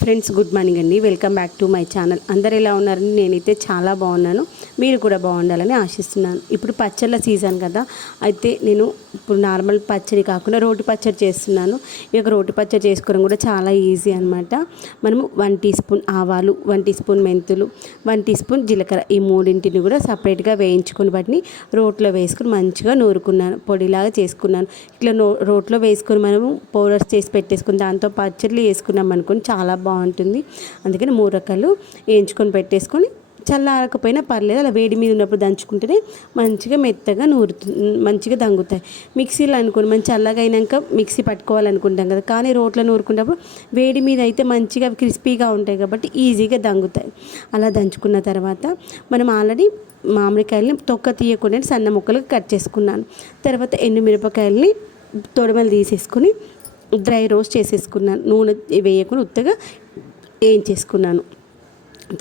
Friends good morning అండి. Welcome back to my channel. అందరు ఎలా ఉన్నారని నేనైతే చాలా బాగున్నాను. మీరు కూడా బాగుండాలని ఆశిస్తున్నాను. ఇప్పుడు పచ్చళ్ళ సీజన్ కదా. అయితే నేను ఇప్పుడు నార్మల్ పచ్చడి కాకుండా రోటి పచ్చడి చేస్తున్నాను. ఇక రోటి పచ్చడి చేసుకోవడం కూడా చాలా ఈజీ అనమాట మనము వన్ టీ స్పూన్ ఆవాలు వన్ టీ స్పూన్ మెంతులు వన్ టీ స్పూన్ జీలకర్ర ఈ మూడింటిని కూడా సపరేట్గా వేయించుకుని వాటిని రోట్లో వేసుకుని మంచిగా నూరుకున్నాను. పొడిలాగా చేసుకున్నాను. ఇట్లా నో రోట్లో వేసుకొని మనము పౌడర్స్ చేసి పెట్టేసుకుని దాంతో పచ్చళ్ళు వేసుకున్నాం అనుకోని చాలా బాగుంటుంది. అందుకని మూరకలు వేయించుకొని పెట్టేసుకొని చల్లారకపోయినా పర్లేదు అలా వేడి మీద ఉన్నప్పుడు దంచుకుంటేనే మంచిగా మెత్తగా నూరుతు మంచిగా దంగుతాయి. మిక్సీలో అనుకోండి మంచి చల్లగా అయినాక మిక్సీ పట్టుకోవాలనుకుంటాం కదా కానీ రోట్లో నూరుకున్నప్పుడు వేడి మీద అయితే మంచిగా క్రిస్పీగా ఉంటాయి కాబట్టి ఈజీగా దంగుతాయి. అలా దంచుకున్న తర్వాత మనం ఆల్రెడీ మామిడికాయలని తొక్క తీయకుండా సన్న ముక్కలుగా కట్ చేసుకున్నాను. తర్వాత ఎండుమిరపకాయలని తొడమలు తీసేసుకుని డ్రై రోస్ట్ చేసేసుకున్నాను. నూనె వేయకుండా ఉత్తగా వేయించేసుకున్నాను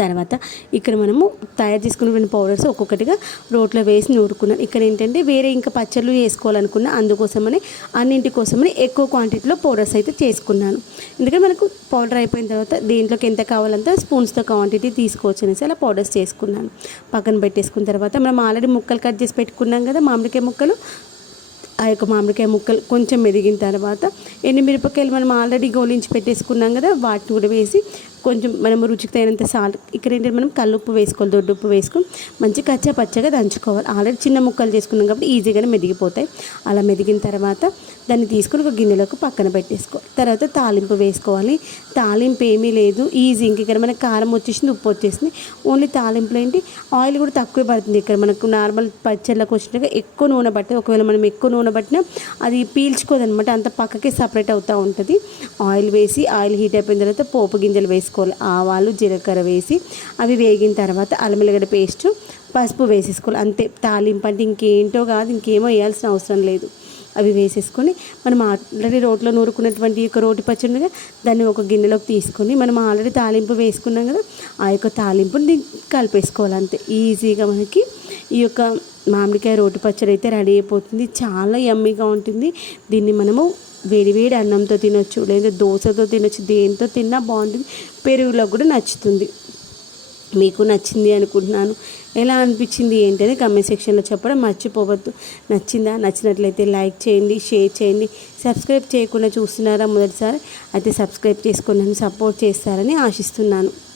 తర్వాత ఇక్కడ మనము తయారు చేసుకున్న పౌడర్స్ ఒక్కొక్కటిగా రోట్లో వేసి నూరుకున్నాను ఇక్కడ ఏంటంటే వేరే ఇంకా పచ్చళ్ళు వేసుకోవాలనుకున్నా అందుకోసమని అన్నింటి కోసమని ఎక్కువ క్వాంటిటీలో పౌడర్స్ అయితే చేసుకున్నాను. ఎందుకంటే మనకు పౌడర్ అయిపోయిన తర్వాత దీంట్లోకి ఎంత కావాలంటే స్పూన్స్తో క్వాంటిటీ తీసుకోవచ్చు అనేసి అలా పౌడర్స్ చేసుకున్నాను. పక్కన పెట్టేసుకున్న తర్వాత మనం ఆల్రెడీ ముక్కలు కట్ చేసి పెట్టుకున్నాం కదా మామిడికాయ ముక్కలు. ఆ యొక్క మామిడికాయ ముక్కలు కొంచెం మెదిగిన తర్వాత ఎండుమిరపకాయలు మనం ఆల్రెడీ గోలించి పెట్టేసుకున్నాం కదా వాటిని కూడా వేసి కొంచెం మనం రుచికి తగినంత సాల్ట్ ఇక్కడ ఏంటంటే మనం కల్లుప్పు వేసుకోవాలి దొడ్డు ఉప్పు వేసుకొని మంచి కచ్చా పచ్చగా దంచుకోవాలి. ఆల్రెడీ చిన్న ముక్కలు చేసుకున్నాం కాబట్టి ఈజీగానే మెదిగిపోతాయి. అలా మెదిగిన తర్వాత దాన్ని తీసుకొని ఒక గిన్నెలోకి పక్కన పెట్టేసుకోవాలి తర్వాత తాలింపు వేసుకోవాలి. తాలింపు ఏమీ లేదు ఈజీ. ఇంక ఇక్కడ మనకి కారం వచ్చేసింది ఉప్పు వచ్చేసింది. ఓన్లీ తాలింపులో ఏంటి ఆయిల్ కూడా తక్కువ పడుతుంది. ఇక్కడ మనకు నార్మల్ పచ్చళ్ళకి వచ్చినట్టుగా ఎక్కువ నూనె పట్టదు ఒకవేళ మనం ఎక్కువ నూనె పట్టినా అది పీల్చుకోదనమాట. అంత పక్కకి సపరేట్ అవుతూ ఉంటుంది. ఆయిల్ వేసి ఆయిల్ హీట్ అయిపోయిన తర్వాత పోపు గింజలు వేసుకోవాలి ఆవాలు జీలకర్ర వేసి అవి వేగిన తర్వాత అల్లం వెల్లిగడ్డ పేస్ట్ పసుపు వేసేసుకోవాలి. అంతే. తాలింపు అంటే ఇంకేంటో కాదు ఇంకేమో వేయాల్సిన అవసరం లేదు. అవి వేసేసుకొని మనం ఆల్రెడీ రోట్లో నూరుకున్నటువంటి యొక్క రోటి పచ్చడిగా దాన్ని ఒక గిన్నెలోకి తీసుకొని మనం ఆల్రెడీ తాలింపు వేసుకున్నాం కదా ఆ యొక్క తాలింపుని కలిపేసుకోవాలి అంతే. ఈజీగా మనకి ఈ యొక్క మామిడికాయ రోటి పచ్చడి అయితే రెడీ అయిపోతుంది. చాలా యమ్మీగా ఉంటుంది. దీన్ని మనము వేడి వేడి అన్నంతో తినొచ్చు లేదా దోశతో తినొచ్చు దేంతో తిన్నా బాగుంటుంది. పెరుగులో కూడా నచ్చుతుంది. మీకు నచ్చింది అనుకుంటున్నాను. ఎలా అనిపించింది ఏంటని కమెంట్ సెక్షన్లో చెప్పడం మర్చిపోవద్దు. నచ్చిందా? నచ్చినట్లయితే లైక్ చేయండి షేర్ చేయండి. సబ్స్క్రైబ్ చేయకుండా చూస్తున్నారా మొదటిసారి? అయితే సబ్స్క్రైబ్ చేసుకొని నన్ను సపోర్ట్ చేస్తారని ఆశిస్తున్నాను.